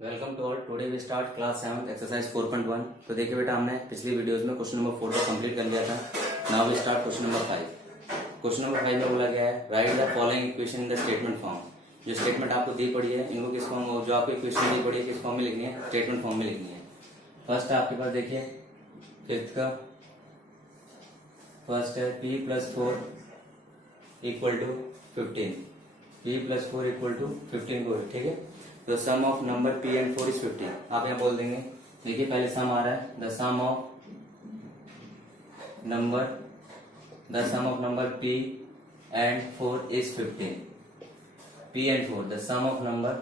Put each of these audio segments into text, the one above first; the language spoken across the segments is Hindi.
Welcome to all. Today we start class 7 exercise 4.1। तो देखिए बेटा, हमने पिछली वीडियोस में क्वेश्चन नंबर 4 को कंप्लीट कर लिया था। Now we start question number 5। Question number 5 में बोला गया है write the following equation in the statement form. जो स्टेटमेंट आपको दी पड़ी है इनको किस फॉर्म, जो आपको इक्वेशन दी पड़ी है किस फॉर्म में लिखनी है, स्टेटमेंट फॉर्म में लिखनी है। फर्स्ट आपके पास देखिए फिफ्थ का फर्स्ट है p + 4 = 15। p + 4 = 15 को, ठीक है। तो sum of number p and 4 is 15। आप यहाँ बोल देंगे, देखिए पहले सम आ रहा है the sum of number p and 4 is 15। p and 4 the sum of number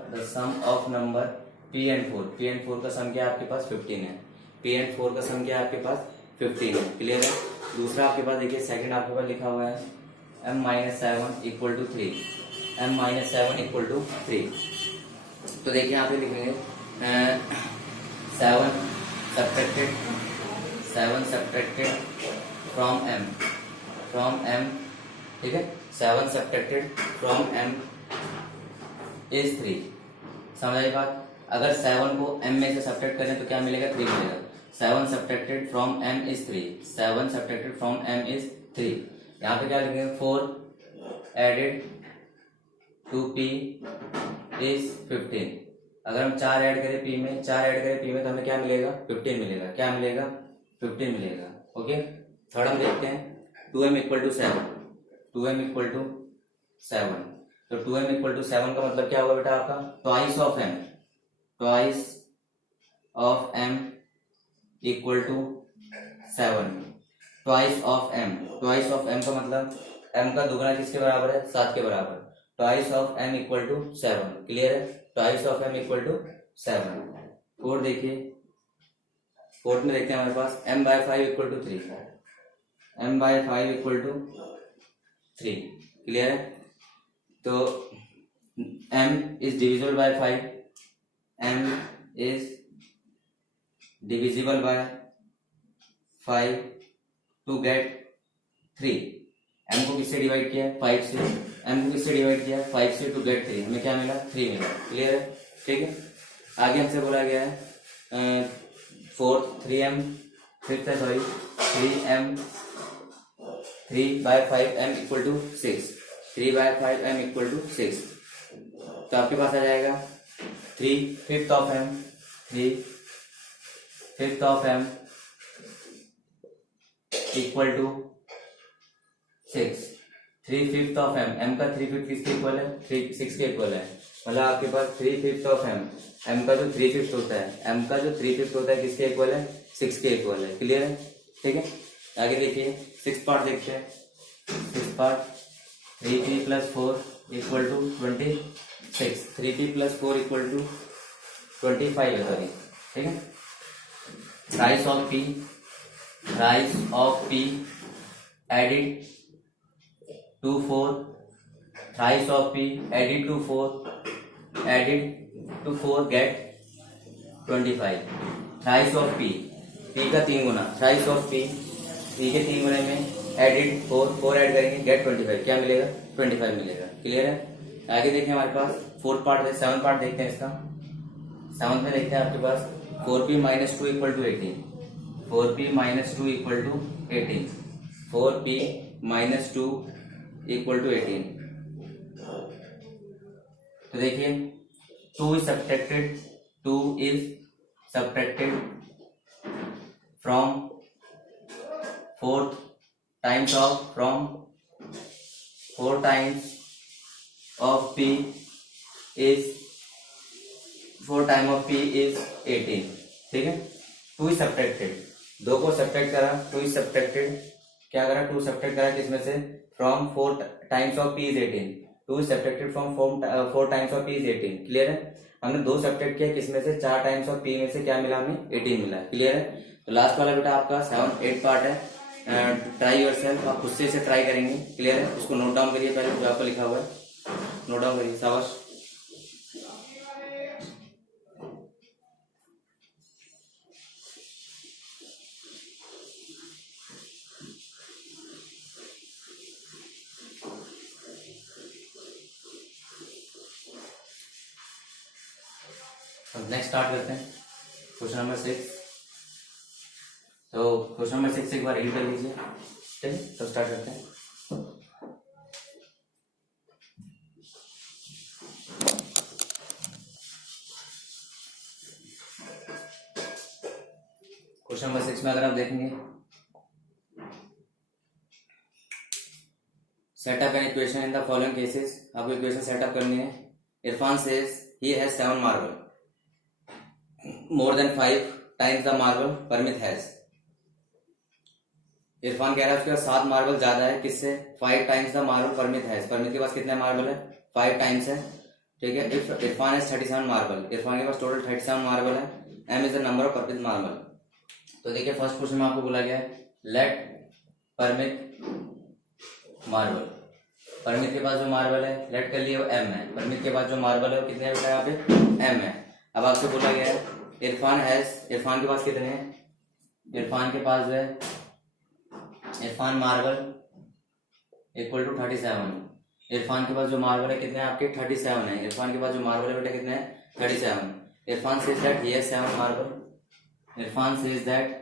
p and 4 का सम क्या है आपके पास 15 है। p एंड 4 का सम क्या है आपके पास 15 है। क्लियर है। दूसरा आपके पास देखिए सेकंड आपके पास लिखा हुआ है m-7 = 3। m-7 = 3। तो देखिए यहाँ पे लिखेंगे 7 सब्ट्रैक्टेड फ्रॉम m, ठीक है। 7 सब्ट्रैक्टेड फ्रॉम m इज 3। समझ आई बात। अगर 7 को m में से सब्ट्रैक्ट करें तो क्या मिलेगा, 3 मिलेगा। 7 subtracted from m is 3। 7 subtracted from m is 3। यहाँ पे क्या लिखेंगे 4 एडेड टू p इज 15। अगर हम 4 ऐड करें p में तो हमें क्या मिलेगा 15 मिलेगा। क्या मिलेगा 15 मिलेगा। ओके। थर्ड हम देखते हैं 2m = 7। 2m = 7। तो 2m = 7 का मतलब क्या होगा बेटा आपका twice of m = 7। Twice of m का मतलब m का दुगना किसके बराबर है, 7 के बराबर। Twice of m = 7। क्लियर है। Twice of m = 7। फोर्थ देखिए, फोर्थ में देखते हैं हमारे पास m/5 = 3। m/5 = 3। क्लियर है। तो m is divisible by 5। m is divisible by 5 to get 3। m को किससे डिवाइड किया 5 से। m को किससे डिवाइड किया 5 से टू गेट 3। हमें क्या मिला 3 मिला। क्लियर है। ठीक है। आगे हमसे बोला गया है फोर्थ 3m, फिफ्थ है सॉरी 3m 3/5m = 6। 3/5m = 6। तो आपके पास आ जाएगा 3/5 of m 3/5 of m = 6। 3/5 of m का 3/5 किसके इक्वल है 6 के इक्वल है। मतलब आपके पास 3/5 ऑफ m का जो 3/5 होता है किसके इक्वल है 6 के इक्वल है। क्लियर है। ठीक है। आगे देखिए 6th पार्ट देखते हैं। 6th part 3p + 4 = 26। 3p + 4 = 25 है सॉरी। ठीक है। Rise of p added to 4। Thrice of p added to 4 get 25। Thrice of p का 3 गुना। थ्राइस ऑफ p के 3 गुने में एडिड 4 ऐड करेंगे गेट 25। क्या मिलेगा 25 मिलेगा। क्लियर है। आगे देखें हमारे पास 4th पार्ट है। 7th पार्ट देखते हैं इसका। 7th में देखते हैं आपके पास 4p - 2 = 18। 4p - 2 = 18। 4p - 2 = 18। तो देखिए 2 is subtracted from 4 times of p is 4 time of p is 18। ठीक है। 2 इज सब्ट्रैक्टेड, 2 को सब्ट्रैक्ट करा, 2 इज सब्ट्रैक्टेड क्या करा 2 सब्ट्रैक्ट करा किसमें से from 4 times of p is 18। 2 is subtracted from 4 times of p is 18। Clear है। हमने 2 सब्ट्रैक्ट किया किसमें से 4 टाइम्स ऑफ p में से क्या मिला हमें 18 मिला। क्लियर है। तो लास्ट वाला बेटा आपका 7th 8th पार्ट है। ट्राई योरसेल्फ, आप खुद से इसे ट्राई करेंगे। क्लियर है। उसको नोट डाउन करिए पहले जो आपको लिखा हुआ है, नोट डाउन करिए। शाबाश। अब नेक्स्ट स्टार्ट करते हैं क्वेश्चन नंबर 6। तो क्वेश्चन नंबर 6 एक बार रीड कर लीजिए, ठीक है। तो स्टार्ट करते हैं। क्वेश्चन नंबर 6 में अगर आप देखेंगे, setup an equation in the following cases, आपको इक्वेशन सेटअप करनी है। Irfan says he has 7 marble, more than 5 times the marble Parmit has. Irfan कह रहा है उसके पास 7 मार्बल ज्यादा है, किससे? 5 times the marble Parmit has. Parmit के पास कितने मार्बल है? 5 टाइम्स है, ठीक है। If Irfan has 37 marble, Irfan के पास टोटल 37 मार्बल है। M is the number of Parmit marble. तो देखिए फर्स्ट क्वेश्चन में आपको बोला गया है लेट परमित मार्बल। परमित के पास जो मार्बल है, लेट कर लिए वो एम है। परमित के पास जो मार्बल है वो कितने है बेटा? यहाँ पे एम है। अब आपसे बोला गया है इरफान हैज, इरफान के पास कितने हैं? इरफान के पास जो है, Irfan marble equal to 37। Irfan के पास जो मार्बल है कितने हैं आपके? 37 है। इरफान के पास जो मार्बल है बेटा कितने हैं? 37। Irfan says that he has 7 marble. Irfan says that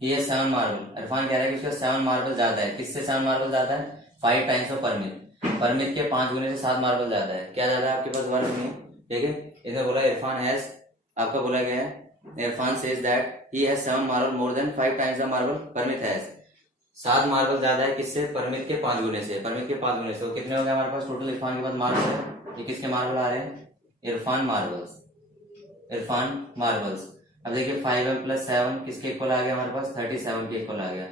he has 7 marble. Irfan कह रहा है कि उसका 7 मार्बल ज्यादा है। किससे 7 मार्बल ज्यादा है? 5 टाइम्स ऑफ परमित। परमित के 5 गुने से 7 मार्बल ज्यादा है। क्या ज्यादा है आपके पास? 1 गुने, ठीक है। इधर बोला इरफान हैज, आपका बोला गया है Irfan says that he has 7 marble more than 5 times the marble Parmit has. 7 marble ज्यादा है किससे? परमित के 5 गुने से। परमित के 5 गुने से तो कितने हो गए हमारे पास टोटल? इरफान के पास मार्बल है, ये किसके मार्बल आ रहे हैं? Irfan marbles, Irfan marbles. अब देखिए 5m प्लस 7 किसके इक्वल आ गया हमारे पास? 37 के इक्वल आ गया।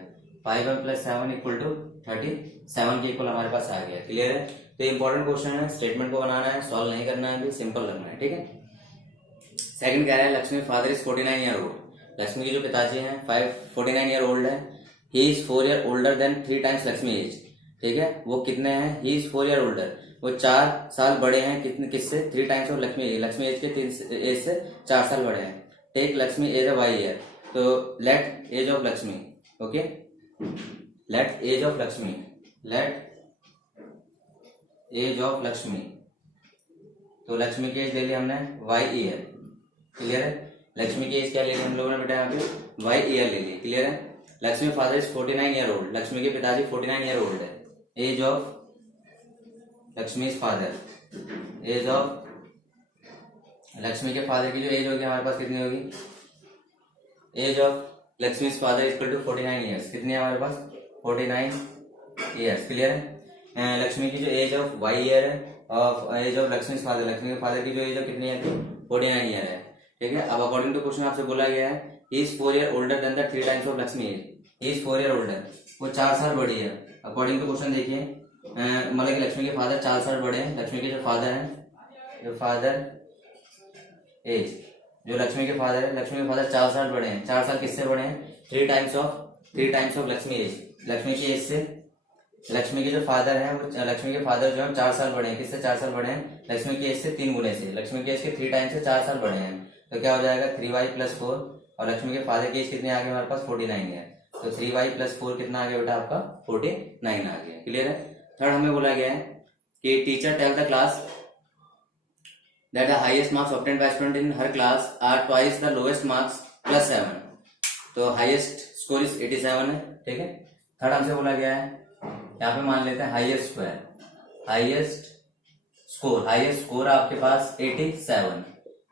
5m प्लस 7 इक्वल टू 37 के इक्वल हमारे पास आ गया। क्लियर है? तो इंपॉर्टेंट क्वेश्चन है, स्टेटमेंट को बनाना है, सॉल्व नहीं करना है, सिंपल लगना है, ठीक है। सेकंड कह रहा है Lakshmi father is 49 year old. Lakshmi के जो पिताजी हैं 49 ईयर ओल्ड है। He is 4 year older than 3 times Lakshmi age, ठीक है। वो कितने हैं? ही इज 4 ईयर ओल्डर, वो 4 साल बड़े हैं। कितने? किससे? 3 times of Lakshmi age. Lakshmi age के 3 एज से 4 साल बड़े हैं। Take Lakshmi age a y year, तो let age of Lakshmi, okay, let age of Lakshmi, let age of Lakshmi. तो लक्ष्मी की एज ले ली हमने वाई ईयर, क्लियर है। लक्ष्मी की एज क्या ले ली हम लोगों ने बेटा? यहाँ पे वाई ईयर ले ली, क्लियर है। Lakshmi father is 49 year old, Lakshmi के पिताजी 49 ईयर ओल्ड है। Age of Lakshmi father, age of Lakshmi के फादर की जो एज होगी हमारे पास कितनी होगी? Age of Lakshmi father equal to 49 years. कितनी है हमारे पास? 49 ईयर्स, क्लियर है। लक्ष्मी की जो एज ऑफ वाई ईयर है, of age of Lakshmi father, Lakshmi के फादर की जो एज है कितनी है? 49 ईयर है, ठीक है। अब अकॉर्डिंग टू क्वेश्चन आपसे बोला गया है he is 4 year older than the 3 times of Lakshmi age. He is 4 year older, वो 4 साल बड़ी है। अकॉर्डिंग टू क्वेश्चन देखिए, मतलब कि लक्ष्मी के फादर 4 साल बड़े हैं। लक्ष्मी के जो फादर हैं, जो फादर एज, जो लक्ष्मी के फादर है, लक्ष्मी के फादर 4 साल बड़े हैं। 4 साल किससे बड़े हैं? 3 times of Lakshmi age. Lakshmi की एज से लक्ष्मी के जो फादर हैं वो, लक्ष्मी के फादर जो है 4 साल बड़े हैं। किससे 4 साल बड़े हैं? लक्ष्मी की एज से 3 गुने से। लक्ष्मी की एज के 3 टाइम्स से 4 साल बड़े हैं, तो क्या हो जाएगा? 3y plus 4। और लक्ष्मी के फादर की एज कितने आ गए हमारे पास? 49 है, तो 3y प्लस 4 कितना आ गया बेटा आपका? 49 आ गया, क्लियर है। थर्ड हमें बोला गया है कि teacher tell the class that the highest marks obtained by student in her class are twice the lowest marks plus 7. तो highest score is 87 है, ठीक है। थर्ड हमसे बोला गया है, यहाँ पे मान लेते हैं हाईएस्ट स्क्वायर, हाईएस्ट स्कोर आपके पास 87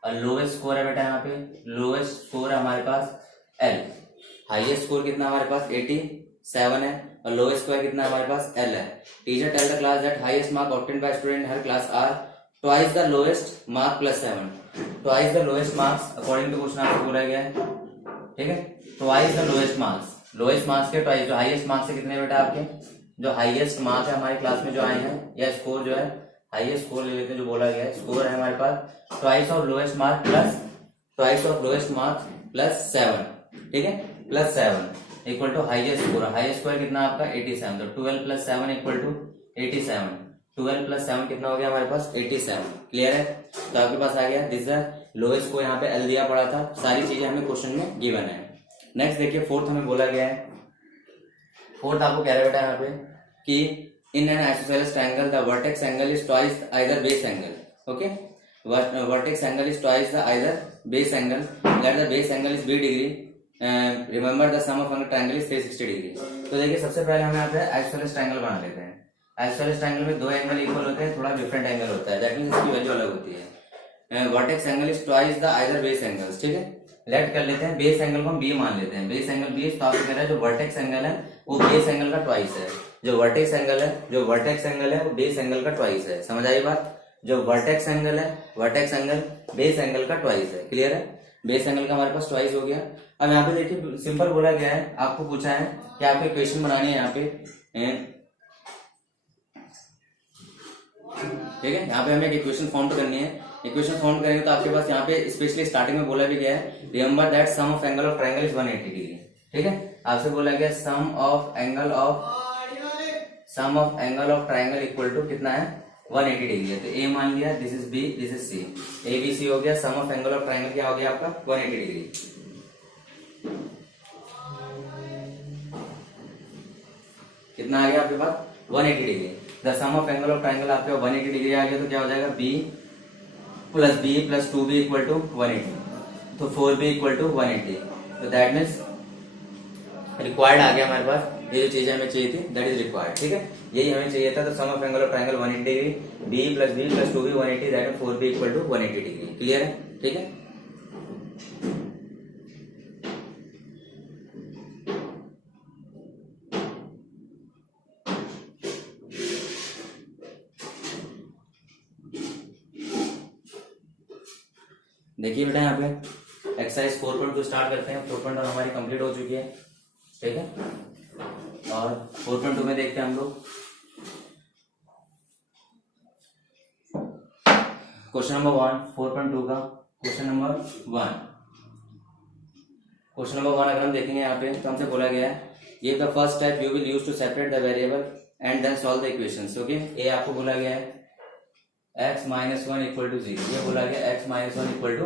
और लोवेस्ट स्कोर है बेटा यहाँ पे, लोवेस्ट स्कोर है हमारे पास L। हाईएस्ट स्कोर कितना हमारे पास? 87 है और लोवेस्ट स्कोर कितना हमारे पास? L है। Teacher tell the class that highest mark obtained by student in her class are twice the lowest mark plus 7। Twice the lowest marks according to question आपको बोला गया है, ठीक है। Twice the lowest marks, lowest marks के ट्वाइस। जो हाईएस्ट मार्क्स है कितने बेटा आपके? जो हाईएस्ट मार्क है हमारे क्लास में जो आए हैं, या स्कोर जो है हाईएस्ट स्कोर ले लेते हैं, जो बोला गया है स्कोर है हमारे पास twice of lowest mark plus, twice of lowest mark plus 7, ठीक है, plus 7 equal to highest score. Highest score कितना आपका? 87। तो 12 प्लस 7 इक्वल टू 87। 12 प्लस 7 कितना हो गया हमारे पास? 87, क्लियर है। तो आपके पास आ गया दिस द लोएस्ट को यहाँ पे एल दिया पड़ा था। सारी चीजें हमें क्वेश्चन में गिवन है। नेक्स्ट देखिए फोर्थ हमें बोला गया है, फोर्थ आपको कह रहा है बेटा यहाँ पे कि in an isosceles triangle the vertex angle is twice either base angle, okay. vertex angle is twice the either base angle, let the base angle is b degree, remember the sum of angle triangle is 360 degree. तो देखिए सबसे पहले हम यहाँ पे आइसोसेलेस ट्रायंगल बना लेते हैं। आइसोसेलेस ट्रायंगल में दो एंगल इक्वल होते हैं, थोड़ा डिफरेंट एंगल होता है, दैट मींस इसकी वैल्यू अलग होती है। Vertex angle is twice the either base angles, ठीक है। लेट कर लेते हैं बेस एंगल को हम बी मान लेते हैं, बेस एंगल बी, तो आपको कह रहा है जो वर्टेक्स एंगल है वो बेस एंगल का ट्वाइस है, जो वर्टेक्स एंगल है वो बेस एंगल का ट्वाइस है। समझ आई बात? जो वर्टेक्स एंगल है, वर्टेक्स एंगल बेस एंगल का ट्वाइस है। क्लियर है? बेस एंगल का हमारे पास ट्वाइस हो गया। अब यहाँ पे देखिए सिंपल बोला गया है, आपको पूछा है कि आपको इक्वेशन बनानी है यहाँ पे, ठीक है। यहाँ पे हमें एक इक्वेशन फॉर्म करनी है। इक्वेशन फॉर्म करेंगे तो आपके पास यहाँ पे स्पेशली स्टार्टिंग में बोला भी गया है, remember that sum of angle of triangle is 180 degree, ठीक है। आपसे बोला गया sum of angle of triangle equal to कितना है, 180 डिग्री है। तो ए मान लिया, this is B, this is C, A B C हो गया। Sum of angle of triangle क्या हो गया आपका, 180 डिग्री। कितना आ गया आपके पास, 180 degree. The sum of angle of triangle आपके 180 डिग्री आ गया, तो क्या हो जाएगा, B plus 2b equal to 180, तो 4b इक्वल टू 180। तो दैट मीन्स रिक्वायर्ड आ गया हमारे पास, ये जो चीजें हमें चाहिए थी दैट इज रिक्वायर्ड, ठीक है। यही हमें चाहिए था। तो sum of angle of triangle 180 degree, b plus 2b 180, that mean 4b equal to 180 degree. Clear है? ठीक है। देखिए बेटा यहाँ पे एक्सरसाइज 4.2 स्टार्ट करते हैं। 4.1 हमारी कंप्लीट हो चुकी है, ठीक है। और 4.2 में देखते हैं हम लोग क्वेश्चन नंबर 1, 4.2 का क्वेश्चन नंबर 1। क्वेश्चन नंबर 1 अगर हम देखेंगे यहाँ पे तो हमसे बोला गया है, ये the first step you will use to separate the variable and then solve the equations. Okay, ये आपको बोला गया है x माइनस 1 इक्वल टू 0, ये बोला गया x minus 1 equal to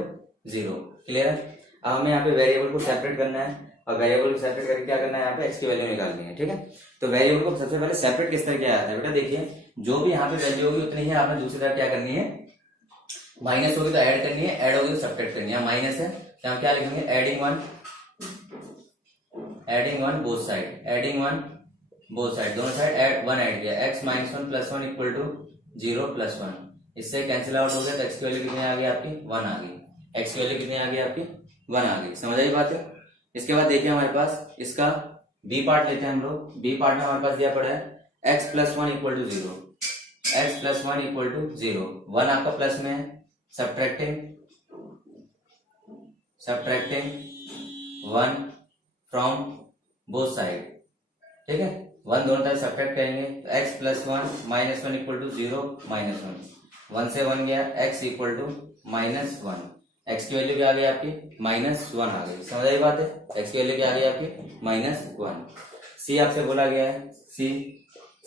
0। Clear है? अब हमें यहाँ पे वेरिएबल को सेपरेट करना है, और वेरिएबल को सेपरेट करके क्या करना है, यहाँ पे x की वैल्यू निकालनी है, ठीक है। तो वेरिएबल को सबसे पहले सेपरेट किस तरह किया जाता है बेटा, देखिए जो भी यहाँ पे वैल्यू होगी उतनी ही आपने दूसरी तरफ क्या करनी है, माइनस होगी तो ऐड करनी है, ऐड होगी तो सब्ट्रैक्ट करनी है। माइनस है तो हम क्या लिखेंगे, एडिंग वन बोथ साइड, दोनों साइड 1 ऐड किया, x minus 1 plus 1 equal to 0 plus 1, इससे कैंसिल आउट हो गया, तो x की वैल्यू कितनी आ गई आपकी, 1 आ गई। x की वैल्यू कितनी आ गई आपकी, 1 आ गई। समझ आई बात है? इसके बाद देखिए हमारे पास इसका b पार्ट लेते हैं हम लोग। b पार्ट में हमारे पास दिया पड़ा है x plus 1 equal to 0, x plus 1 equal to 0, 1 आपका प्लस में है, सब्ट्रैक्टिंग 1 फ्रॉम बोथ साइड, ठीक है। 1 दोनों तरफ सब्ट्रैक्ट करेंगे तो x plus 1 minus 1 equal to 0 minus 1 से 1 गया, x equal to minus 1, x की वैल्यू क्या आ गई आपकी, माइनस 1 आ गई। समझ आई बात है? x की वैल्यू क्या आ गई आपकी, माइनस 1। c आपसे बोला गया है, c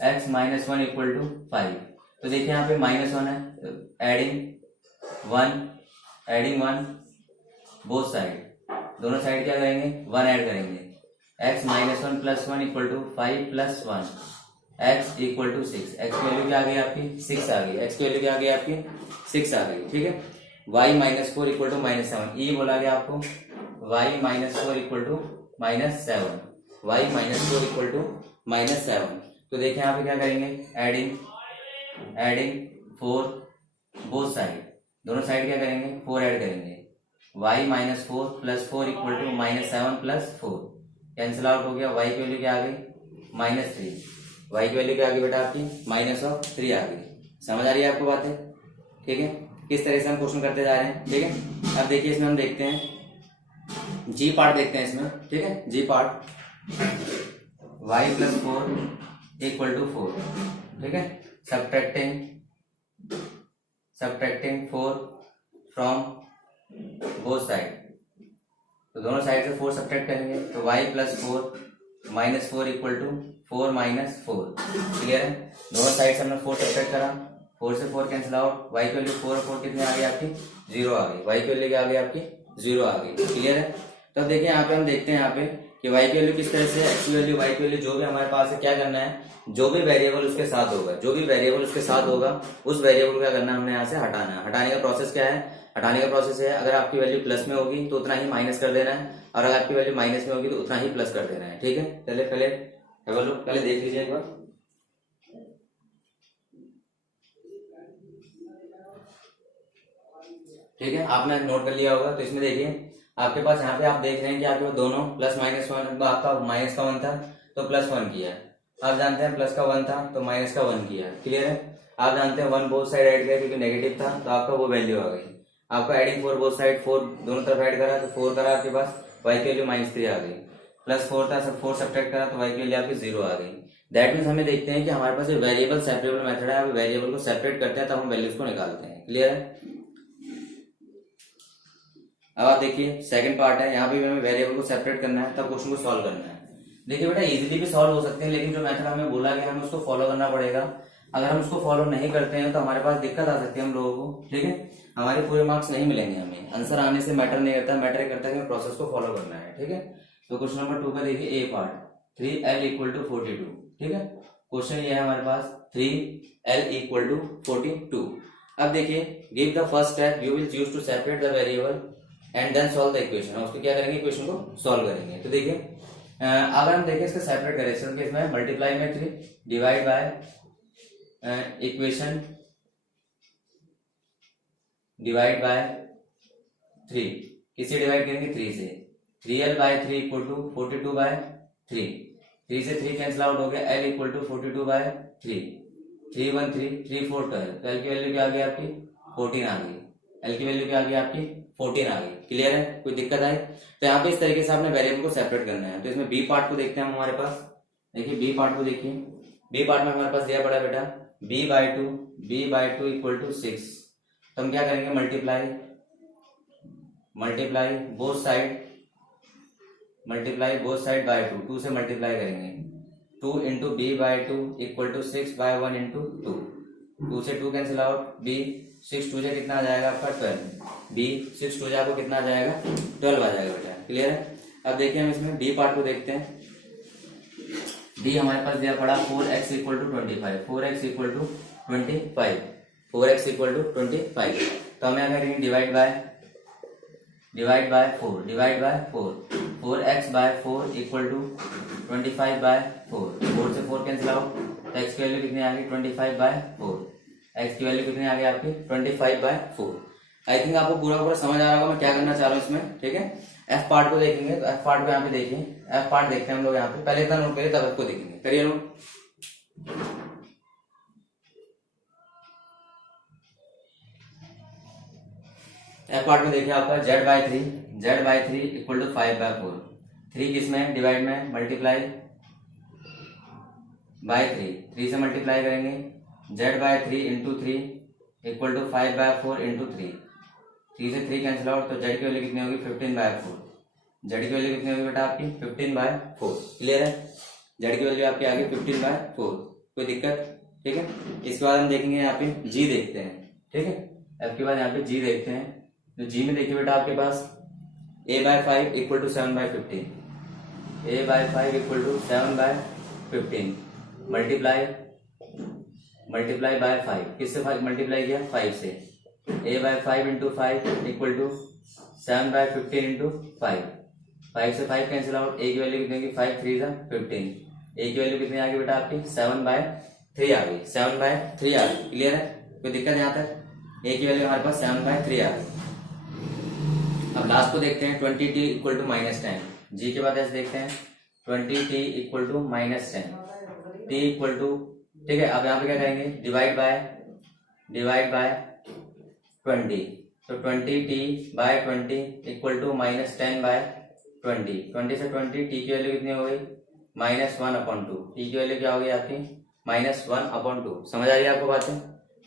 x minus 1 equal to 5, तो देखिए यहाँ पे माइनस 1 है, एडिंग वन बोथ साइड, दोनों साइड क्या करेंगे, 1 ऐड करेंगे, x minus 1 plus 1 equal to 5 plus 1, x equal to 6, x की वैल्यू क्या आ गई आपकी, 6 आ गई, x की वैल्यू क्या आ गई आपकी, 6 आ गई, ठीक है। y minus 4 equal to minus 7, ये बोला गया आपको y minus 4 equal to minus 7, y minus 4 equal to minus 7। तो देखिए यहाँ पे क्या करेंगे, एडिंग 4 बोथ साइड, दोनों साइड क्या करेंगे, 4 ऐड करेंगे, y minus 4 plus 4 equal to minus 7 plus 4, cancel out हो गया, y की वैल्यू क्या आ गई, माइनस 3, y की वैल्यू क्या आ गई बेटा आपकी, माइनस ऑफ 3 आ गई। समझ आ रही है आपको बातें? ठीक है, किस तरह से हम क्वेश्चन करते जा रहे हैं, ठीक है। अब देखिए इसमें हम देखते हैं जी पार्ट, देखते हैं इसमें, ठीक है। जी part y plus 4 equal to 4, ठीक है, सब्ट्रैक्टिंग 4 फ्रॉम बोथ साइड, तो दोनों साइड से 4 सब्ट्रैक्ट करेंगे, तो y plus 4 minus 4 equal to 4 minus 4। Clear है? दोनों साइड से हमने 4 सब्ट्रैक्ट करा, 4 से 4 कैंसिल आउट, y की वैल्यू 4 4 कितनी आ गई आपकी, 0 आ गई, y की वैल्यू क्या आ गई आपकी, 0 आ गई। क्लियर है? तो अब देखिए यहाँ पे हम देखते हैं यहाँ पे कि y की वैल्यू किस तरह से, x की वैल्यू, y की वैल्यू जो भी हमारे पास है, क्या करना है, जो भी वेरिएबल उसके साथ होगा, जो भी वेरिएबल उसके साथ होगा उस वेरिएबल को क्या करना है, हमने यहाँ से हटाना है। हटाने का प्रोसेस क्या है, हटाने का प्रोसेस है अगर आपकी वैल्यू प्लस में होगी तो उतना ही माइनस कर देना है, और अगर आपकी वैल्यू माइनस में होगी तो उतना ही प्लस कर देना है। ठीक है, पहले पहले देख लीजिए एक बार। ठीक है, आपने नोट कर लिया होगा। तो इसमें देखिए आपके पास यहाँ पे आप देख रहे हैं कि आपके पास दोनों प्लस माइनस वन, आपका माइनस का 1 था तो प्लस 1 किया है, आप जानते हैं प्लस का 1 था तो माइनस का 1 किया है। क्लियर है, आप जानते हैं 1 बोथ साइड ऐड किया क्योंकि नेगेटिव था तो आपका वो वैल्यू आ गई। आपका एडिंग 4 बोथ साइड, 4 दोनों तरफ ऐड करा तो 4 करा, आपके पास y की वैल्यू -3 आ गई। प्लस 4 था, सब 4 सब्ट्रैक्ट करा तो y की वैल्यू आपकी 0 आ गई। दैट मीन्स हमें देखते हैं कि हमारे पास वेरिएबल सेपरेबल मेथड है, वेरिएबल को सेपरेट करते हैं तब हम वैल्यूज को निकालते हैं। क्लियर है, अब आप देखिए सेकंड पार्ट है, यहाँ भी हमें वेरिएबल को सेपरेट करना है तब क्वेश्चन को सॉल्व करना है। देखिए बेटा इजीली भी सॉल्व हो सकते हैं, लेकिन जो मेथड हमें बोला गया हमें उसको फॉलो करना पड़ेगा। अगर हम उसको फॉलो नहीं करते हैं तो हमारे पास दिक्कत आ सकती है हम लोगों को। ठीक है, हमारे पूरे मार्क्स नहीं मिलेंगे हमें। आंसर आने से मैटर नहीं करता, मैटर करता है कि प्रोसेस को फॉलो करना है। ठीक है, तो क्वेश्चन नंबर 2 का देखिए ए पार्ट, 3l = 42। ठीक है, क्वेश्चन ये है हमारे पास 3l = 42। अब देखिए give the first step, you will use to separate the variable and then solve the equation. उसको क्या करेंगे, इक्वेशन को सॉल्व करेंगे। तो देखिए अगर हम देखें इसका सेपरेट करें, इसके इसमें मल्टीप्लाई में 3 divide by equation divide by 3, किससे डिवाइड करेंगे, 3 से। 3l/3 = 42/3, 3 से 3 कैंसिल आउट हो गया, l = 42/3, 3 1 3 3 4 12, तो l की वैल्यू क्या आ गई आपकी 14 आ गई। l की वैल्यू क्या आ गई आपकी 14 आ गई। क्लियर है, कोई दिक्कत आई? तो यहाँ पे इस तरीके से आपने वेरिएबल को सेपरेट करना है। तो इसमें बी पार्ट को देखते हैं हम हमारे पास। देखिए बी पार्ट को देखिए, बी पार्ट में हमारे पास दिया पड़ा बेटा b/2 = 6। तो हम क्या करेंगे, मल्टीप्लाई बोथ साइड बाय 2 से मल्टीप्लाई करेंगे। 2 × b/2 = 6/1 × 2, 2 से 2 कैंसिल आउट, b 6 2 कितना आ जाएगा आपका 12, b 6 2 आपको कितना आ जाएगा 12 आ जाएगा बेटा। क्लियर है, अब देखिए हम इसमें डी पार्ट को देखते हैं। डी हमारे पास दिया पड़ा 4x = 25, 4x = 25, 4x = 25। तो हम यहाँ करेंगे डिवाइड बाय 4, 4x/4 = 25/4, 4 से 4 कैंसिल आउट, तो x की वैल्यू कितनी आ गई 25/4, x की वैल्यू कितनी आ गई आपकी 25/4। आई थिंक आपको पूरा समझ आ रहा होगा मैं क्या करना चाह रहा हूँ इसमें। ठीक है, एफ पार्ट को देखेंगे, तो एफ पार्ट को यहाँ पे देखिए, एफ पार्ट देखते हैं हम लोग यहाँ पे। पहले इतना नोट करिए तब एफ को देखेंगे, करिए नोट। एफ पार्ट में देखिए आपका z/3 = 5/4, 3 किसमें डिवाइड में, मल्टीप्लाई बाय 3 से मल्टीप्लाई करेंगे, z/3 × 3 = 5/4 × 3, 3 से 3 कैंसिल आउट, तो z की वैल्यू कितनी होगी 15/4, z की वैल्यू कितनी होगी बेटा आपकी 15/4। क्लियर है, z की वैल्यू आपकी आ गई 15/4, कोई दिक्कत? ठीक है, इसके बाद हम देखेंगे यहाँ पे g देखते हैं। ठीक है, f के बाद यहाँ पे g देखते हैं। तो g में देखिए बेटा आपके पास a/5 = 7/15, a/5 = 7/15 मल्टीप्लाई बाय 5, किससे 5 मल्टीप्लाई किया 5 से, a/5 × 5 = 7/15 × 5, 5 से 5 कैंसिल आउट, a की वैल्यू कितनी होगी 5 3 15, a की वैल्यू कितनी आ गई बेटा आपकी 7/3 आ गई, 7/3 आ गई। क्लियर है, कोई दिक्कत यहाँ तक? a की वैल्यू हमारे पास 7/3 आ गई। अब लास्ट को देखते हैं 20t = -10, g के बाद ऐसे देखते हैं 20t = -10, t = ठीक है। अब यहाँ पे क्या करेंगे, डिवाइड बाय 20, तो 20t/20 = -10/20, 20 से 20 t की वैल्यू कितनी हो गई -1/2, t की वैल्यू क्या हो गई आपकी -1/2। समझ आ रही है आपको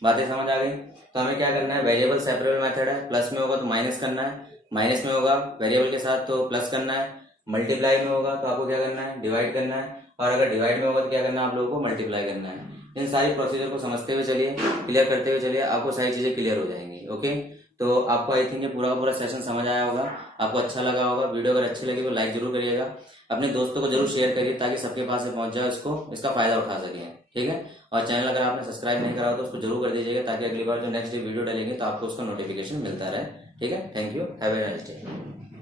बातें समझ आ गई? तो हमें क्या करना है, वेरिएबल सेपरेबल मेथड है, प्लस में होगा तो माइनस करना है, माइनस में होगा वेरिएबल के साथ तो प्लस करना है, मल्टीप्लाई में होगा तो आपको क्या करना है डिवाइड करना है, और अगर डिवाइड में होगा तो क्या करना है आप लोगों को मल्टीप्लाई करना है। इन सारी प्रोसीजर को समझते हुए चलिए, क्लियर करते हुए चलिए, आपको सारी चीजें क्लियर हो जाएंगी। ओके, तो आपको आई थिंक ये पूरा का पूरा सेशन समझ आया होगा, आपको अच्छा लगा होगा। वीडियो अगर अच्छी लगी तो लाइक जरूर करिएगा, अपने दोस्तों को जरूर शेयर करिए ताकि सबके पास से पहुंच जाए, इसका फायदा उठा सकें, ठीक है। और चैनल अगर आपने सब्सक्राइब नहीं करा हो तो उसको जरूर कर दीजिएगा ताकि अगली बार जो नेक्स्ट वीडियो डालेंगे तो आपको उसका नोटिफिकेशन मिलता रहे, ठीक है। Thank you, have a nice day.